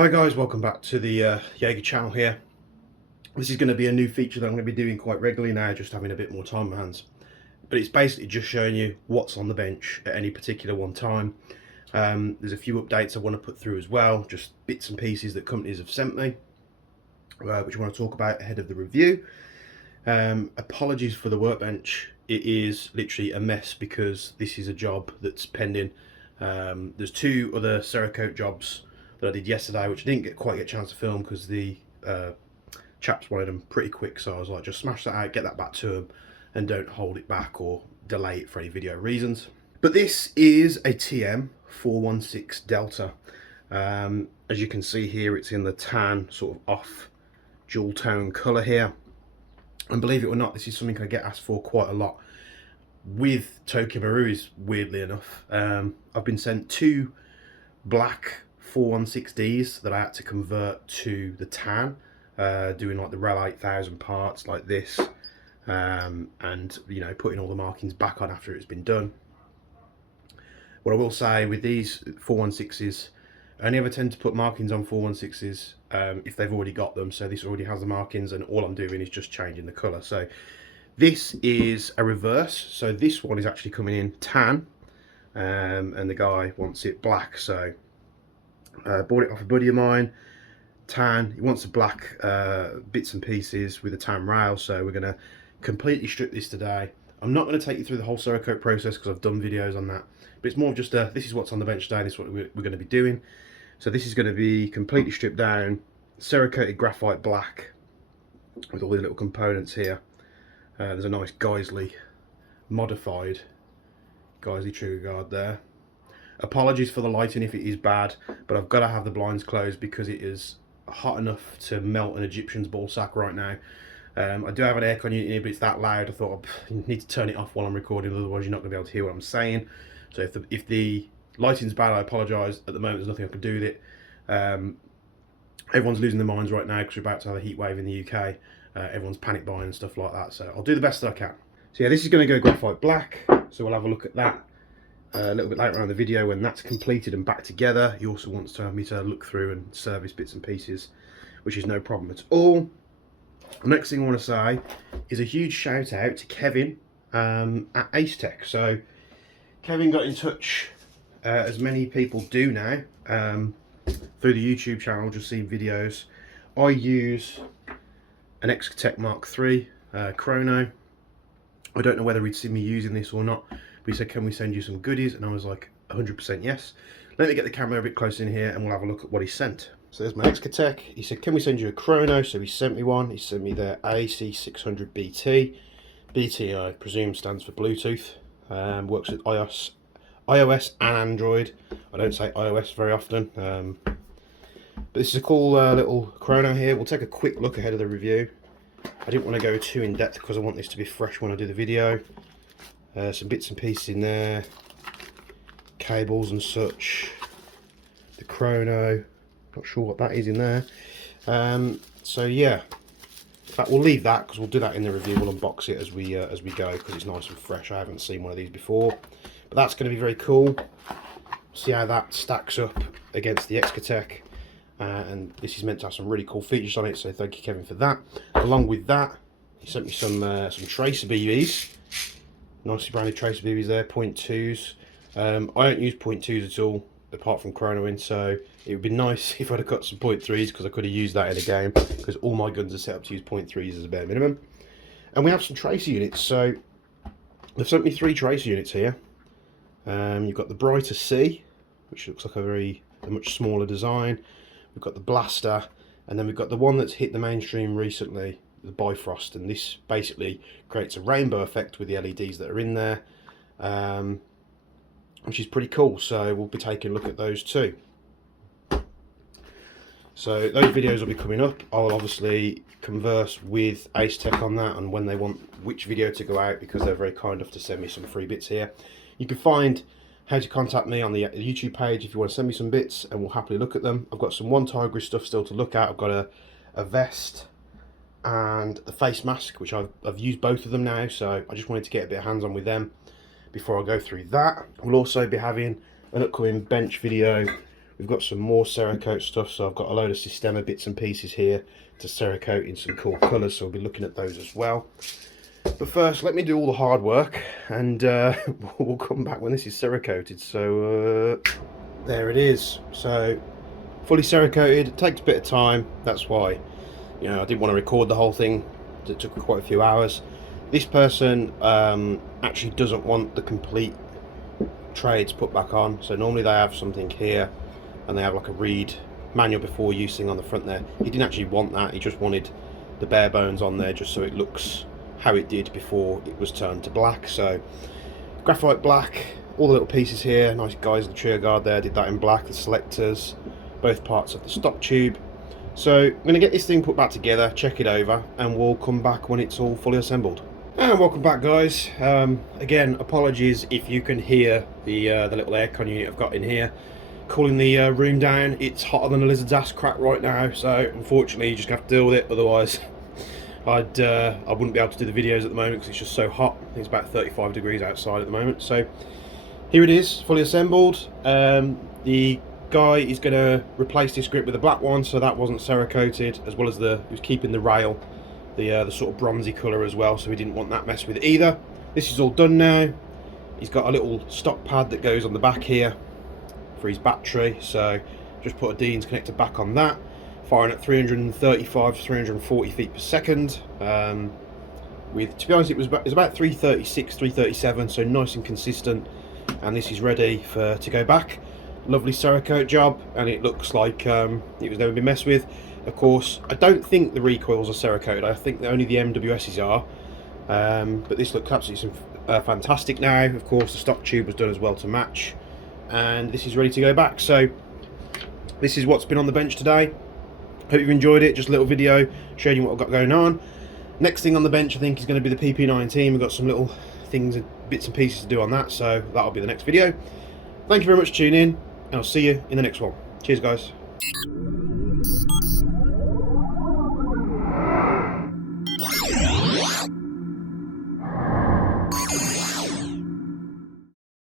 Hi guys, welcome back to the Jaeger channel here. This is going to be a new feature that I'm going to be doing quite regularly now, just having a bit more time on my hands. But it's basically just showing you what's on the bench at any particular one time. There's a few updates I want to put through as well, just bits and pieces that companies have sent me, which I want to talk about ahead of the review. Apologies for the workbench. It is literally a mess because this is a job that's pending. There's two other Cerakote jobs that I did yesterday, which I didn't quite get a chance to film because the chaps wanted them pretty quick. So I was like, just smash that out, get that back to them, and don't hold it back or delay it for any video reasons. But this is a TM 416 Delta. As you can see here, it's in the tan sort of off dual tone colour here. And believe it or not, this is something I get asked for quite a lot with Tokyo Marui, weirdly enough. I've been sent two black 416Ds that I had to convert to the tan, doing like the REL 8000 parts like this, and you know, putting all the markings back on after it's been done. What I will say with these 416s, I only ever tend to put markings on 416s if they've already got them. So this already has the markings, and all I'm doing is just changing the colour. So this is a reverse. So this one is actually coming in tan, and the guy wants it black. So bought it off a buddy of mine, tan. He wants the black bits and pieces with a tan rail. So we're going to completely strip this today. I'm not going to take you through the whole Cerakote process because I've done videos on that. But it's more of just this is what's on the bench today, this is what we're going to be doing. So this is going to be completely stripped down, Cerakote Graphite Black with all the little components here. There's a nice Geisley modified Geisley trigger guard there. Apologies for the lighting if it is bad, but I've got to have the blinds closed because it is hot enough to melt an Egyptian's ball sack right now. I do have an aircon unit here, but it's that loud. I thought I need to turn it off while I'm recording, otherwise you're not going to be able to hear what I'm saying. So if the lighting's bad, I apologise. At the moment, there's nothing I can do with it. Everyone's losing their minds right now because we're about to have a heat wave in the UK. Everyone's panic buying and stuff like that. So I'll do the best that I can. So yeah, this is going to go graphite black. So we'll have a look at that a little bit later on in the video when that's completed and back together. He also wants to have me to look through and service bits and pieces, which is no problem at all. The next thing I want to say is a huge shout out to Kevin at Acetech. So Kevin got in touch, as many people do now, through the YouTube channel, just seeing videos. I use an Acetech Mark III chrono. I don't know whether he'd see me using this or not, but he said, can we send you some goodies? And I was like, 100% yes. Let me get the camera a bit closer in here and we'll have a look at what he sent. So there's my Acetech. He said, can we send you a chrono? So he sent me one. He sent me the AC600BT. BT, I presume, stands for Bluetooth. Works with iOS and Android. I don't say iOS very often. But this is a cool little chrono here. We'll take a quick look ahead of the review. I didn't want to go too in depth because I want this to be fresh when I do the video. Some bits and pieces in there. Cables and such. The chrono. Not sure what that is in there. So yeah, in fact, we'll leave that because we'll do that in the review. We'll unbox it as we go because it's nice and fresh. I haven't seen one of these before, but that's going to be very cool. See how that stacks up against the Acetech, and this is meant to have some really cool features on it. So thank you, Kevin, for that. Along with that, he sent me some tracer BBs, nicely branded tracer BBs there, 0.2s. I don't use 0.2s at all, apart from chronoing, so it would be nice if I'd have got some 0.3s because I could have used that in a game because all my guns are set up to use 0.3s as a bare minimum. And we have some tracer units, so they've sent me 3 tracer units here. You've got the Brighter C, which looks like a much smaller design. We've got the Blaster, and then we've got the one that's hit the mainstream recently, the Bifrost, and this basically creates a rainbow effect with the LEDs that are in there. Which is pretty cool, so we'll be taking a look at those too. So those videos will be coming up. I'll obviously converse with Acetech on that and when they want which video to go out, because they're very kind enough to send me some free bits here. You can find how to contact me on the YouTube page if you want to send me some bits, and we'll happily look at them. I've got some One Tiger stuff still to look at. I've got a vest and the face mask, which I've used both of them now, so I just wanted to get a bit of hands-on with them before I go through that. We'll also be having an upcoming bench video We've got some more Cerakote stuff, so I've got a load of Systema bits and pieces here to Cerakote in some cool colours, so we'll be looking at those as well. But first, let me do all the hard work, and we'll come back when this is Cerakoted. So there it is. So fully Cerakoted. It takes a bit of time. That's why, you know, I didn't want to record the whole thing. It took quite a few hours. This person actually doesn't want the complete trades put back on, so normally they have something here and they have like a read manual before using on the front there. He didn't actually want that. He just wanted the bare bones on there just so it looks how it did before it was turned to black. So graphite black, all the little pieces here, nice guys, the trigger guard there, did that in black, the selectors, both parts of the stock tube. So I'm going to get this thing put back together, check it over, and we'll come back when it's all fully assembled. And welcome back, guys. Again, apologies if you can hear the little aircon unit I've got in here cooling the room down. It's hotter than a lizard's ass crack right now, so unfortunately you just have to deal with it. Otherwise I wouldn't be able to do the videos at the moment because it's just so hot. I think it's about 35 degrees outside at the moment. So here it is, fully assembled. The guy is going to replace this grip with a black one, so that wasn't Cerakoted, as well as he was keeping the rail the sort of bronzy colour as well, so we didn't want that messed with either. This is all done now. He's got a little stock pad that goes on the back here for his battery, so just put a Dean's connector back on that, firing at 335 to 340 feet per second. With, to be honest, it was about 336, 337, so nice and consistent. And this is ready to go back. Lovely Cerakote job, and it looks like it was never been messed with. Of course, I don't think the recoils are Cerakote. I think only the MWSs are. But this looks absolutely fantastic now. Of course, the stock tube was done as well to match, and this is ready to go back. So this is what's been on the bench today. Hope you've enjoyed it. Just a little video showing you what I've got going on. Next thing on the bench, I think, is going to be the PP19. We've got some little things and bits and pieces to do on that, so that'll be the next video. Thank you very much for tuning in, and I'll see you in the next one. Cheers, guys.